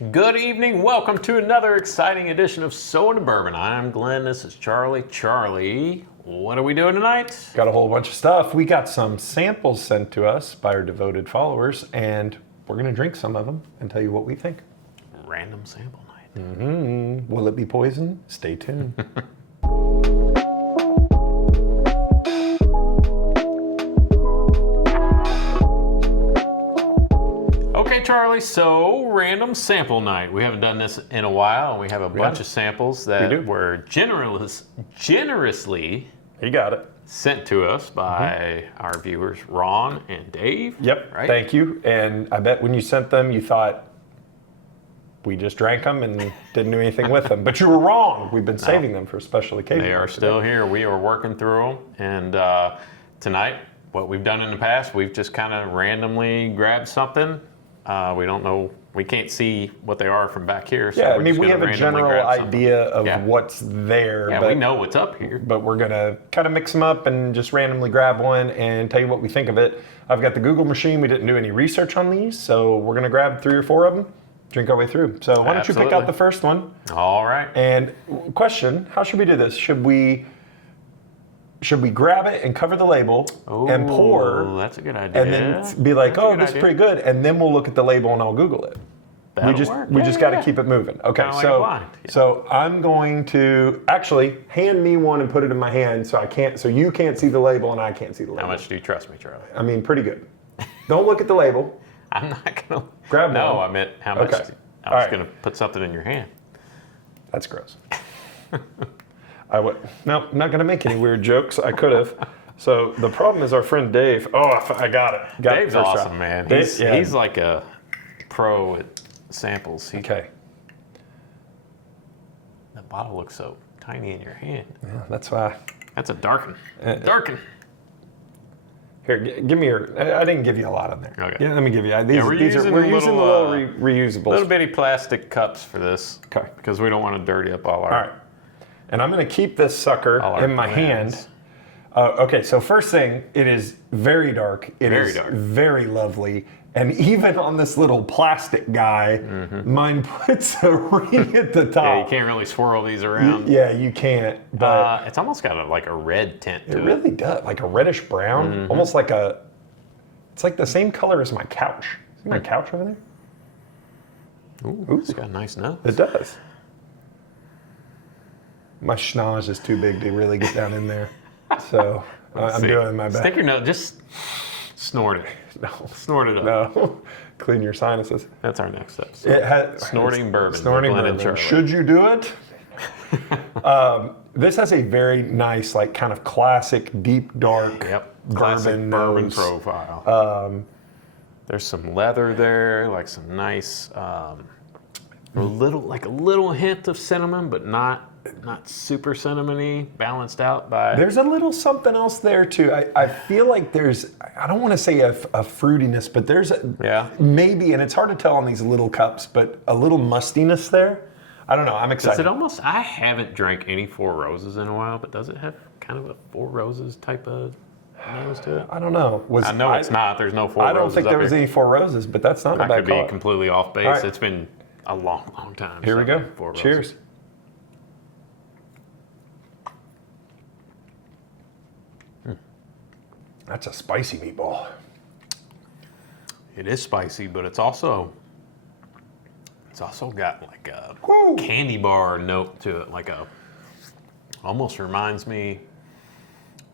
Good evening. Welcome to another exciting edition of So into Bourbon. I'm Glenn. This is Charlie. Charlie, what are we doing tonight? Got a whole bunch of stuff. We got some samples sent to us by our devoted followers, and we're going to drink some of them and tell you what we think. Random sample night. Mm-hmm. Will it be poison? Stay tuned. Okay, Charlie, so random sample night. We haven't done this in a while, and we have a bunch of samples that were generously You got it. sent to us by our viewers, Ron and Dave. Yep, right? Thank you. And I bet when you sent them, you thought we just drank them and didn't do anything with them. But you were wrong. We've been saving them for a special occasion. They are still here. We are working through them. And tonight, what we've done in the past, we've just kind of randomly grabbed something. We don't know. We can't see what they are from back here. So Yeah, I mean, we have a general idea of what's there. Yeah, but we know what's up here. But we're going to kind of mix them up and just randomly grab one and tell you what we think of it. I've got the Google machine. We didn't do any research on these, so we're going to grab 3 or 4 of them, drink our way through. So why don't you pick out the first one? All right. And question, how should we do this? Should we grab it and cover the label and pour? That's a good idea. And then be like, this is pretty good. And then we'll look at the label and I'll Google it. We just got to keep it moving. Okay, Kinda like a blind. Yeah. So I'm going to actually hand me one and put it in my hand so you can't see the label and I can't see the label. How much do you trust me, Charlie? I mean, pretty good. Don't look at the label. I'm not gonna grab No, one. I meant how much. Okay. I was gonna put something in your hand. That's gross. No, I'm not gonna make any weird jokes. I could have. So the problem is our friend Dave. Oh, I got it. Dave's awesome, man. He's like a pro at samples. Okay. The bottle looks so tiny in your hand. Yeah, that's why. That's a darken. Darken. Here, give me your. I didn't give you a lot on there. Okay. Yeah, let me give you. We're using the little reusables. Little bitty plastic cups for this. Okay. Because we don't want to dirty up all our. All right. And I'm going to keep this sucker in my hand. Okay, so first thing, it is very dark. It is very lovely. And even on this little plastic guy, mine puts a ring at the top. Yeah, you can't really swirl these around. Yeah, you can't. But it's almost got like a red tint to it. It really does, like a reddish brown, almost like it's like the same color as my couch. See my couch over there? Ooh, it's got a nice nose. It does. My schnoz is too big to really get down in there. So I'm doing my best. Stick your nose, just snort it. No. Snort it up. No. Clean your sinuses. That's our next step. Snorting bourbon. Snorting bourbon. Should you do it? This has a very nice, like kind of classic, deep, dark classic bourbon nose. profile. There's some leather there, like some nice, a little hint of cinnamon, but not super cinnamony, balanced out by... There's a little something else there too. I feel like there's, I don't want to say a fruitiness, but there's maybe, and it's hard to tell on these little cups, but a little mustiness there. I don't know, I'm excited. Does it almost, I haven't drank any Four Roses in a while, but does it have kind of a Four Roses type of nose to it? I don't know. I know it's not, there's no Four Roses. I don't think there was any Four Roses, but that's not a bad call. I could be completely off base. Right. It's been a long, long time. Here we go. Cheers. That's a spicy meatball. It is spicy, but it's also got like a candy bar note to it, like almost reminds me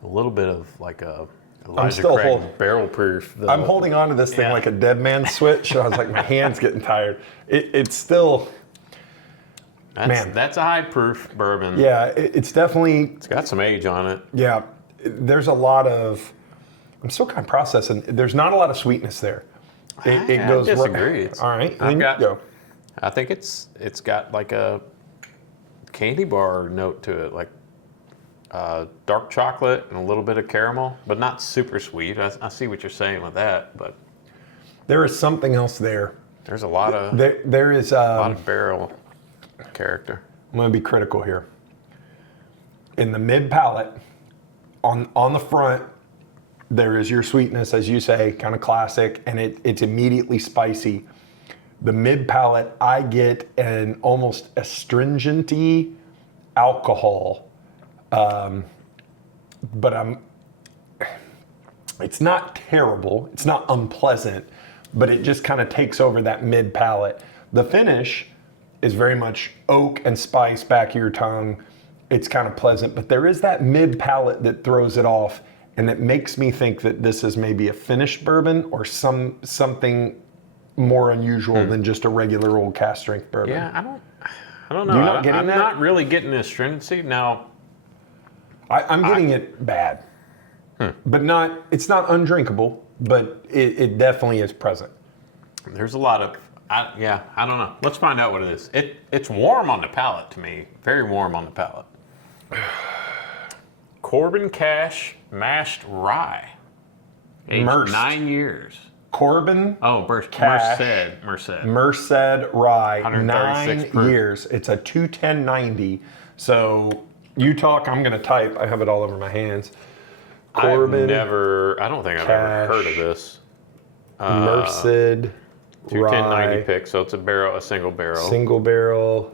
a little bit of like a Elijah Craig barrel proof. I'm holding on to this thing like a dead man's switch. I was like, my hand's getting tired. It's still. That's a high proof bourbon. Yeah, it's definitely. It's got some age on it. Yeah, there's a lot of. I'm still kind of processing. There's not a lot of sweetness there. It goes. I disagree. All right, go. I think it's got like a candy bar note to it, like dark chocolate and a little bit of caramel, but not super sweet. I see what you're saying with that, but there is something else there. There's a lot of there is a lot of barrel character. I'm going to be critical here. In the mid palate, on the front, there is your sweetness, as you say, kind of classic, and it's immediately spicy. The mid palate, I get an almost astringent-y alcohol, but it's not terrible. It's not unpleasant, but it just kind of takes over that mid palate. The finish is very much oak and spice back of your tongue. It's kind of pleasant, but there is that mid palate that throws it off, and it makes me think that this is maybe a finished bourbon or something more unusual than just a regular old cask strength bourbon. Yeah, I don't know. You're not getting I'm that? not really getting the astringency. Now, I'm getting it bad, but not. It's not undrinkable, but it definitely is present. there's a lot of, I don't know. Let's find out what it is. It's warm on the palate to me. Very warm on the palate. Corbin Cash mashed rye. Aged Merced. 9 years. Corbin. Oh, Cash. Merced. Rye, 136 9 proof. years. It's a 21090. So you talk, I'm going to type. I have it all over my hands. Corbin, I don't think I've ever heard of this. Merced 21090 rye, pick, so it's a single barrel. single barrel.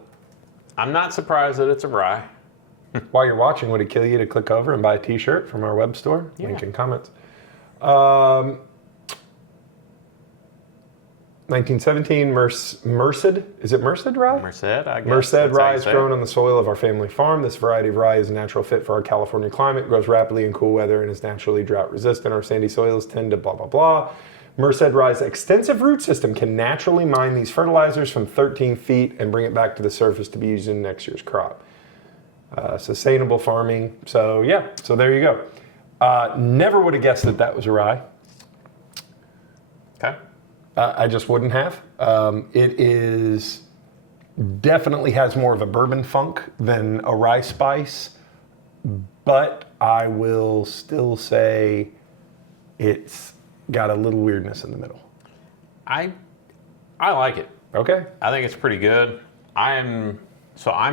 I'm not surprised that it's a rye. While you're watching, would it kill you to click over and buy a t-shirt from our web store? Yeah. Link in comments. 1917 Merced. Is it Merced rye? Merced, I guess. Merced That's how rye you is say it. grown on the soil of our family farm. This variety of rye is a natural fit for our California climate, grows rapidly in cool weather, and is naturally drought resistant. Our sandy soils tend to blah, blah, blah. Merced rye's extensive root system can naturally mine these fertilizers from 13 feet and bring it back to the surface to be used in next year's crop. Sustainable farming. So yeah, so there you go. Never would have guessed that that was a rye. Okay. I just wouldn't have. It is definitely has more of a bourbon funk than a rye spice, but I will still say it's got a little weirdness in the middle. I like it. Okay. I think it's pretty good. I'm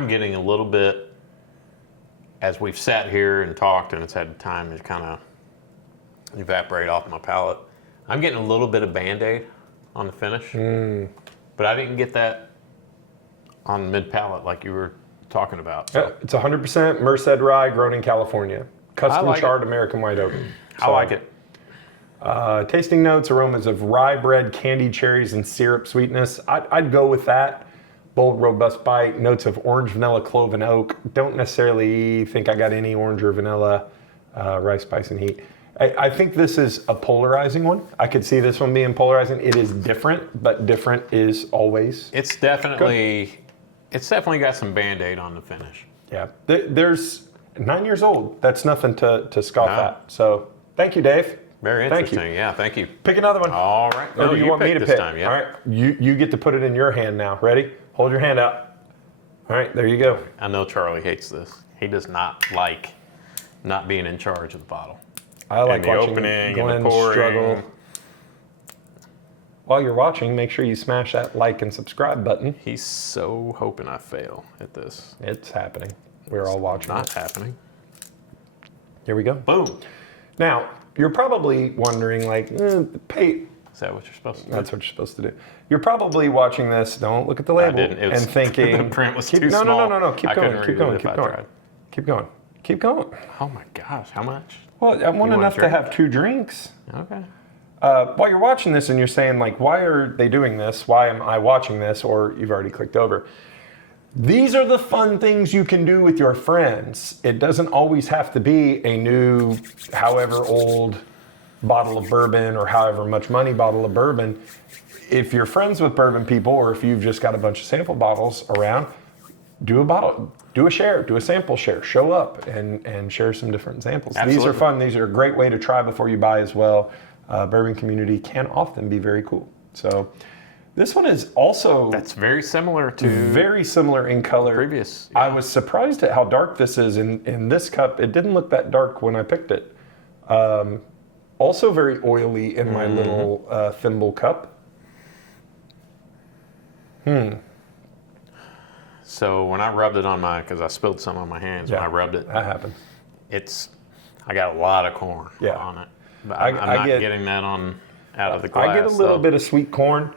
getting a little bit, as we've sat here and talked and it's had time to kind of evaporate off my palate, I'm getting a little bit of Band-Aid on the finish, but I didn't get that on mid palate like you were talking about. So. Yeah, it's 100% Merced rye grown in California. Custom like charred American white oak. I like it. Tasting notes, aromas of rye bread, candied cherries, and syrup sweetness. I'd go with that. Bold, robust bite. Notes of orange, vanilla, clove, and oak. Don't necessarily think I got any orange or vanilla, rice, spice, and heat. I think this is a polarizing one. I could see this one being polarizing. It is different, but different is always. It's definitely got some Band-Aid on the finish. Yeah. There's 9 years old. That's nothing to scoff No. at. So thank you, Dave. Very Thank interesting. Yeah, thank you. Pick another one. All right. Or No, do you want me to pick pick? this time, yeah. All right. You get to put it in your hand now. Ready? Hold your hand out. All right. There you go. I know Charlie hates this. He does not like not being in charge of the bottle. I like And the watching opening and the Glenn pouring. struggle. While you're watching, make sure you smash that like and subscribe button. He's so hoping I fail at this. It's happening. We're all watching. Not happening. Here we go. Boom. Now, you're probably wondering, like, Pate, Is that what you're supposed to do? that's what you're supposed to do. You're probably watching this, don't look at the label, didn't. It was- and thinking, the print was keep, too no, small. No, keep I going, couldn't keep read it going, if keep I going. tried. Keep going, keep going. Oh my gosh, how much? Well, I want want a enough to drink? have 2 drinks. Okay. While you're watching this and you're saying, like, why are they doing this? Why am I watching this? Or you've already clicked over. These are the fun things you can do with your friends. It doesn't always have to be a new, however old bottle of bourbon or however much money bottle of bourbon. If you're friends with bourbon people, or if you've just got a bunch of sample bottles around, do a bottle, do a share, do a sample share, show up and share some different samples. These Absolutely. are fun. These are a great way to try before you buy as well. Bourbon community can often be very cool. So this one is also That's very similar to very similar in color. previous. I was surprised at how dark this is in this cup. It didn't look that dark when I picked it. Also very oily in my little thimble cup. So when I rubbed it on because I spilled some on my hands when I rubbed it, That happens. I got a lot of corn on it. But I'm not get- getting that out of the glass. I get a little so- bit of sweet corn.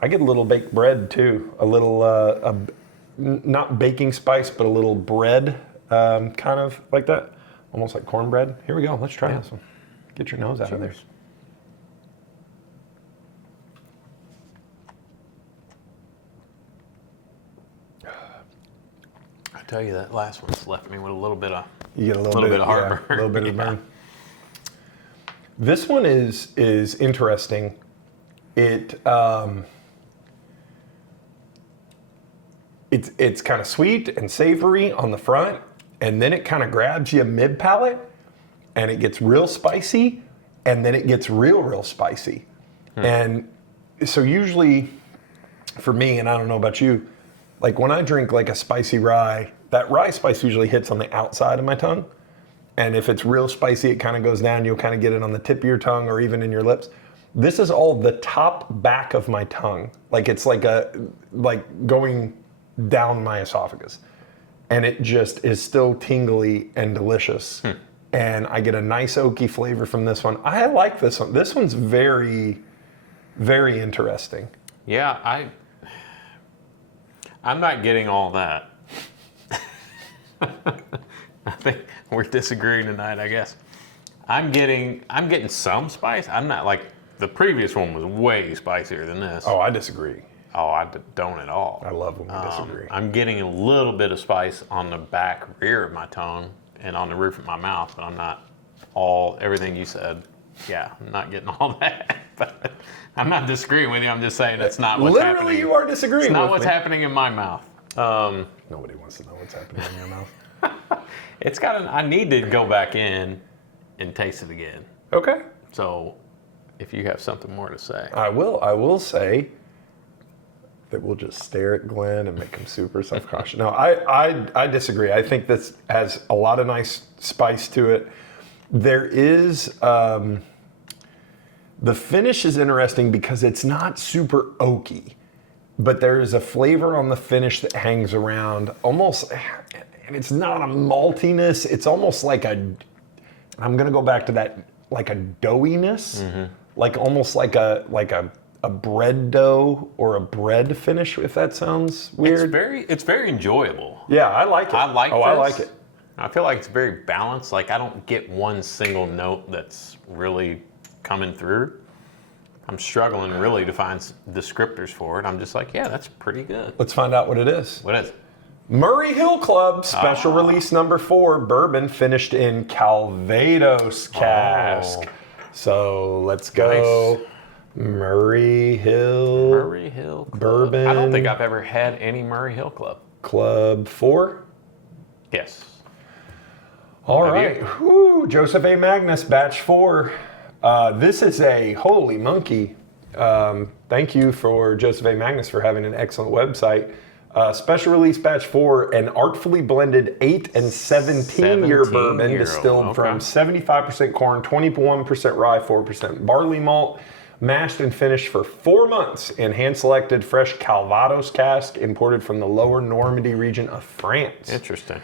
I get a little baked bread too. A little, not baking spice, but a little bread, kind of like that. Almost like cornbread. Here we go. Let's try this one. Get your nose out of there. I tell you, that last one's left me with a little bit of bit of heartburn. Yeah, a little bit of burn. This one is interesting. It's kind of sweet and savory on the front, and then it kind of grabs you mid palate, and it gets real spicy, and then it gets real spicy. And so usually, for me, and I don't know about you, like when I drink like a spicy rye, that rye spice usually hits on the outside of my tongue. And if it's real spicy, it kind of goes down. You'll kind of get it on the tip of your tongue or even in your lips. This is all the top back of my tongue. Like it's like going down my esophagus. And it just is still tingly and delicious. And I get a nice oaky flavor from this one. I like this one. This one's very, very interesting. Yeah, I'm not getting all that. I think we're disagreeing tonight, I guess. I'm getting some spice. I'm not like the previous one was way spicier than this. Oh, I disagree. Oh, I don't at all. I love when we disagree. I'm getting a little bit of spice on the back rear of my tongue and on the roof of my mouth, but I'm not everything you said. Yeah, I'm not getting all that. But I'm not disagreeing with you. I'm just saying that's not what's happening. Literally, you are disagreeing with me. It's not what's happening in my mouth. Nobody wants to know what's happening in your mouth. I need to go back in and taste it again. Okay. So if you have something more to say. I will say that we'll just stare at Glenn and make him super self-conscious. No, I disagree. I think this has a lot of nice spice to it. There is, the finish is interesting because it's not super oaky, but there is a flavor on the finish that hangs around almost, and it's not a maltiness. It's almost like I'm going to go back to that, like a doughiness, like almost like a bread dough or a bread finish, if that sounds weird. It's very enjoyable. Yeah, I like it. I like this. I like it. I feel like it's very balanced. Like I don't get one single note that's really coming through. I'm struggling really to find descriptors for it. I'm just like, yeah, that's pretty good. Let's find out what it is. What is it? Murray Hill Club special release number 4 bourbon finished in Calvados cask. So let's go. Nice. Murray Hill Club. I don't think I've ever had any Murray Hill Club. Club 4? Yes. All right. Whew, Joseph A. Magnus, batch 4. This is a holy monkey. Thank you for Joseph A. Magnus for having an excellent website. Special release batch 4, an artfully blended 8 and 17-year bourbon distilled from 75% corn, 21% rye, 4% barley malt, mashed and finished for 4 months in hand-selected fresh Calvados cask imported from the lower Normandy region of France. Interesting.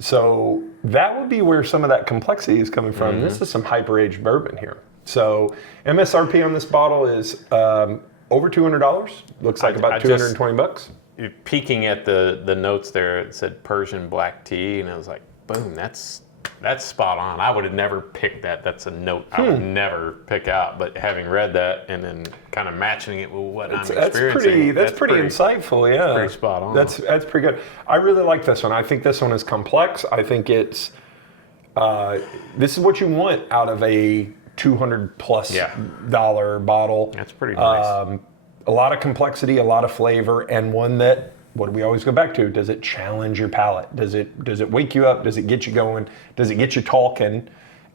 So that would be where some of that complexity is coming from. This is some hyper-aged bourbon here. So MSRP on this bottle is over $200. Looks like about $220. Peeking at the notes there, it said Persian black tea, and I was like, boom, that's spot on. I would have never picked that. That's a note I would never pick out. But having read that and then kind of matching it with what I'm experiencing, that's pretty insightful. Yeah, that's pretty spot on. That's pretty good. I really like this one. I think this one is complex. I think it's this is what you want out of a $200+ bottle. That's pretty nice. A lot of complexity, a lot of flavor, and one that, what do we always go back to? Does it challenge your palate? Does it wake you up? Does it get you going? Does it get you talking?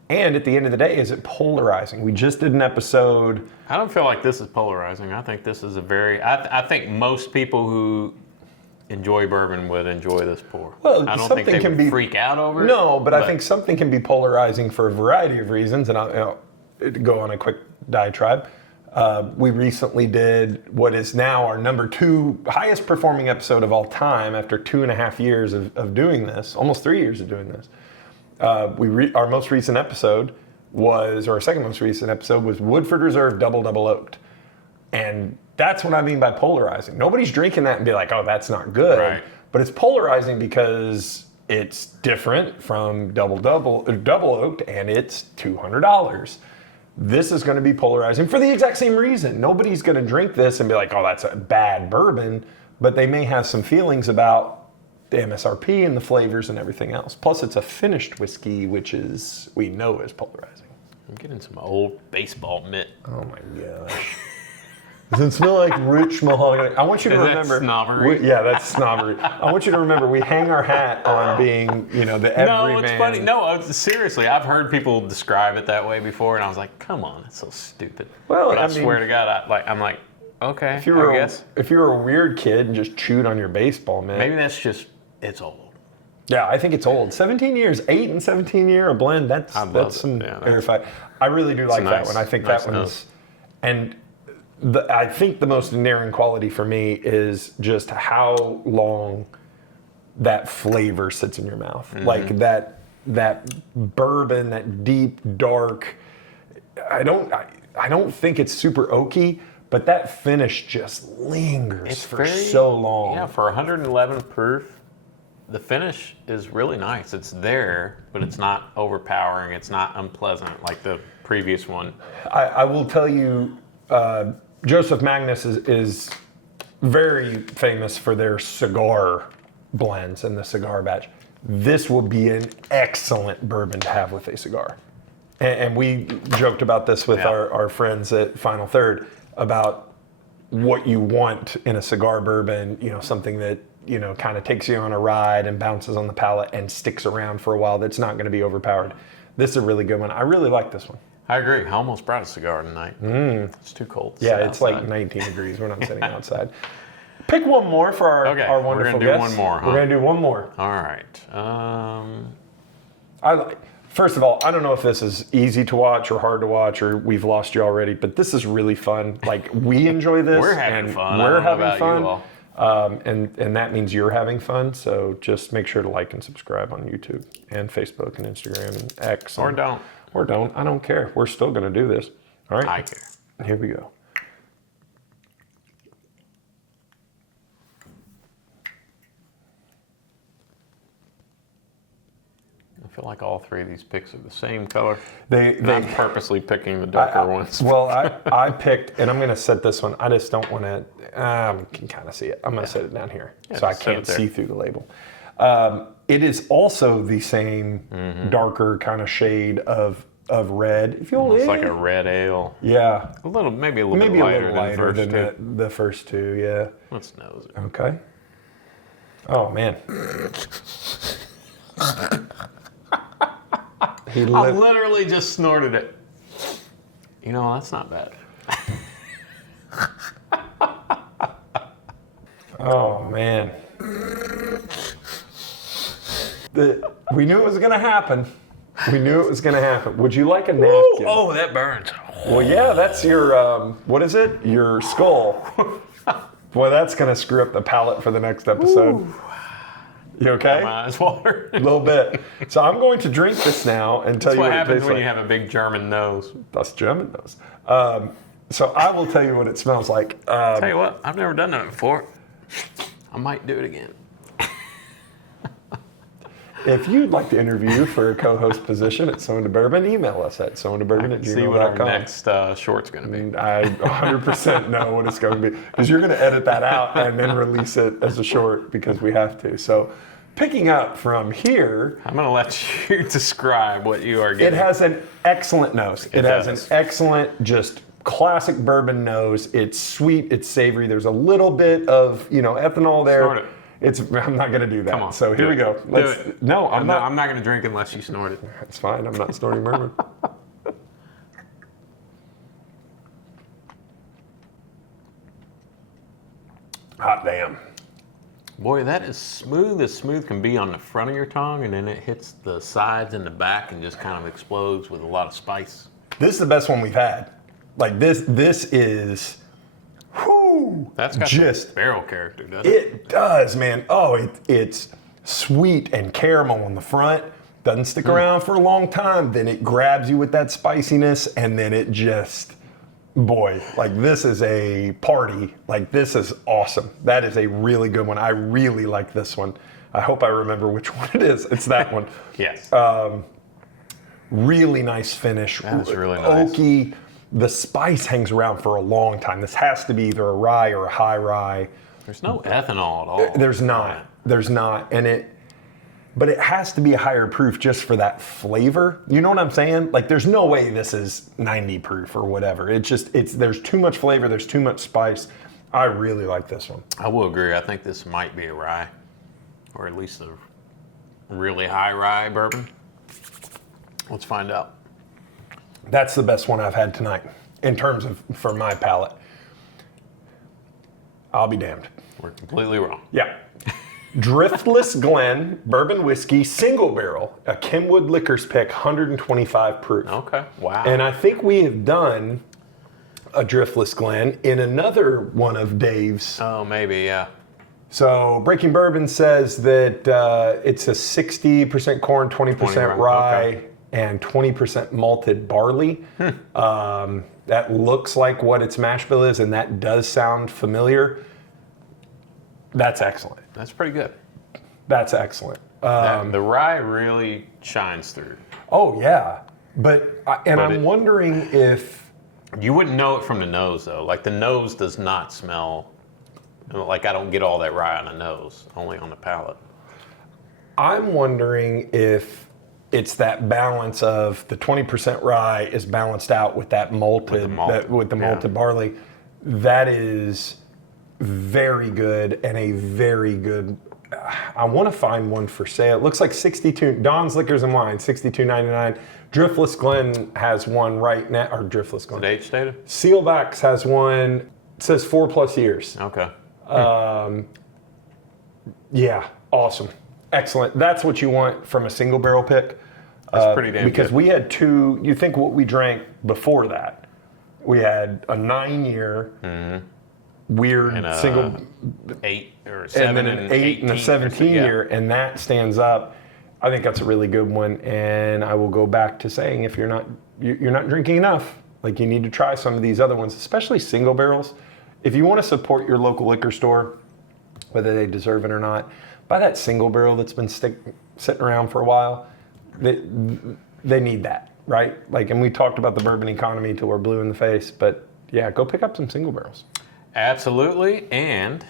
And at the end of the day, is it polarizing? We just did an episode. I don't feel like this is polarizing. I think this is I think most people who enjoy bourbon would enjoy this pour. Well, I don't think they would freak out over it. No, but I think something can be polarizing for a variety of reasons, and I'll go on a quick diatribe. We recently did what is now our number 2 highest performing episode of all time after 2.5 years of doing this, almost 3 years of doing this. Our most recent episode our second most recent episode was Woodford Reserve Double Oaked. And that's what I mean by polarizing. Nobody's drinking that and be like, oh, that's not good. Right. But it's polarizing because it's different from double oaked, and it's $200. This is going to be polarizing for the exact same reason. Nobody's going to drink this and be like, oh, that's a bad bourbon, but they may have some feelings about the MSRP and the flavors and everything else. Plus, it's a finished whiskey, which we know is polarizing. I'm getting some old baseball mitt. Oh my gosh. Does it smell like rich mahogany? I want you to remember. That snobbery? Yeah, that's snobbery. I want you to remember we hang our hat on being, the everyman. No, it's funny. No, seriously, I've heard people describe it that way before, and I was like, come on, it's so stupid. Well, but I swear to God, I'm like, okay, if you were a weird kid and just chewed on your baseball mitt. Maybe that's just, it's old. Yeah, I think it's old. 17 years, 8 and 17 year a blend. That's some verified. I really do like that one. I think that one's, and I think the most endearing quality for me is just how long that flavor sits in your mouth. Mm-hmm. Like that bourbon, that deep, dark. I don't think it's super oaky, but that finish just lingers for so long. Yeah, for 111 proof, the finish is really nice. It's there, but it's not overpowering. It's not unpleasant like the previous one. I will tell you, Joseph Magnus is very famous for their cigar blends and the cigar batch. This will be an excellent bourbon to have with a cigar. And we joked about this with our friends at Final Third about what you want in a cigar bourbon, something that, kind of takes you on a ride and bounces on the palate and sticks around for a while that's not going to be overpowered. This is a really good one. I really like this one. I agree. I almost brought a cigar tonight. It's too cold. Yeah, it's outside. Like 19 degrees when I'm sitting outside. Pick one more for our wonderful guests. We're going to do one more, huh? We're going to do one more. All right. First of all, I don't know if this is easy to watch or hard to watch or we've lost you already, but this is really fun. Like, we enjoy this. We're having fun. We're having fun. And that means you're having fun. So just make sure to like and subscribe on YouTube and Facebook and Instagram and X. Or don't. Or don't. I don't care. We're still going to do this. All right? I care. Here we go. I feel like all three of these picks are the same color. I'm purposely picking the darker ones. Well, I picked, and I'm going to set this one. I just don't want to, you can kind of see it. I'm going to set it down here so I can't see through the label. It is also the same darker kind of shade of red. It's like a red ale. Yeah. Maybe a little bit lighter than the first two, yeah. Let's nose it. Okay. Oh, man. I literally just snorted it. That's not bad. Oh, man. We knew it was going to happen. Would you like a napkin? Ooh, oh, that burns. Well, yeah, that's your, what is it? Your skull. Boy, that's going to screw up the palate for the next episode. Ooh. You okay? My eyes water. A little bit. So I'm going to drink this now and tell you what it tastes like. That's what happens when you have a big German nose. That's German nose. So I will tell you what it smells like. Tell you what, I've never done that before. I might do it again. If you'd like to interview for a co-host position at Soda Bourbon, email us at sonabourbon@gmail.com. See what our next short's going to be. I 100% know what it's going to be because you're going to edit that out and then release it as a short because we have to. So picking up from here. I'm going to let you describe what you are getting. It has an excellent nose. It has an excellent, just classic bourbon nose. It's sweet. It's savory. There's a little bit of, ethanol there. Snort it. I'm not going to do that. Come on. So here we go. No, I'm not going to drink unless you snort it. It's fine. I'm not snorting bourbon. Hot damn. Boy, that is smooth as smooth can be on the front of your tongue, and then it hits the sides and the back and just kind of explodes with a lot of spice. This is the best one we've had. Like this is... That's got just barrel character, doesn't it? It does, man. Oh, it's sweet and caramel on the front. Doesn't stick around for a long time. Then it grabs you with that spiciness, and then it just boy, like this is a party. Like this is awesome. That is a really good one. I really like this one. I hope I remember which one it is. It's that one. Yes. Really nice finish. That's really nice. Oaky. The spice hangs around for a long time. This has to be either a rye or a high rye. There's no ethanol at all. There's not. There's not. But it has to be a higher proof just for that flavor. You know what I'm saying? Like there's no way this is 90 proof or whatever. There's too much flavor, there's too much spice. I really like this one. I will agree. I think this might be a rye, or at least a really high rye bourbon. Let's find out. That's the best one I've had tonight in terms of for my palate. I'll be damned. We're completely wrong. Yeah. Driftless Glen Bourbon Whiskey Single Barrel, a Kenwood Liquors pick, 125 proof. Okay, wow. And I think we have done a Driftless Glen in another one of Dave's. Oh, maybe, yeah. So Breaking Bourbon says that it's a 60% corn, 20% rye, okay. and 20% malted barley. That looks like what its mash bill is, and that does sound familiar. That's excellent. That's pretty good. That's excellent. The rye really shines through. Oh, yeah. I'm wondering if... You wouldn't know it from the nose, though. Like, the nose does not smell... Like, I don't get all that rye on the nose, only on the palate. I'm wondering if it's that balance of the 20% rye is balanced out with that malted, malted barley. That is very good and a very good. I want to find one for sale. It looks like 62. Don's Liquors and Wine, $62.99. Driftless Glen has one right now, or Driftless Glen. Is it age stated? Sealbacks has one. It says 4+ years. Okay. Yeah, awesome. Excellent. That's what you want from a single barrel pick. That's pretty damn because good. We had two, you think what we drank before that, we had a 9-year weird and single 8 or 7 and then an 8 and a 17-year, and that stands up. I think that's a really good one, and I will go back to saying if you're not drinking enough, like you need to try some of these other ones, especially single barrels. If you want to support your local liquor store, whether they deserve it or not, buy that single barrel that's been sitting around for a while. They need that, right? Like, and we talked about the bourbon economy till we're blue in the face, but yeah, go pick up some single barrels. Absolutely, and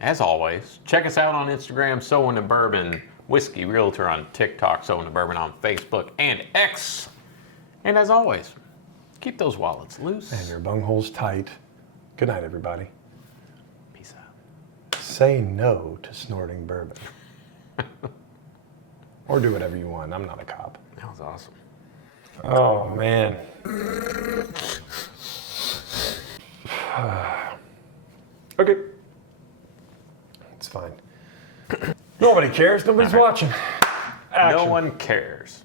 as always, check us out on Instagram, So Into Bourbon, Whiskey Realtor on TikTok, So Into Bourbon on Facebook and X. And as always, keep those wallets loose. And your bungholes tight. Good night, everybody. Peace out. Say no to snorting bourbon. Or do whatever you want. I'm not a cop. That was awesome. Oh, man. Okay. It's fine. Nobody cares. Nobody's watching. Action. No one cares.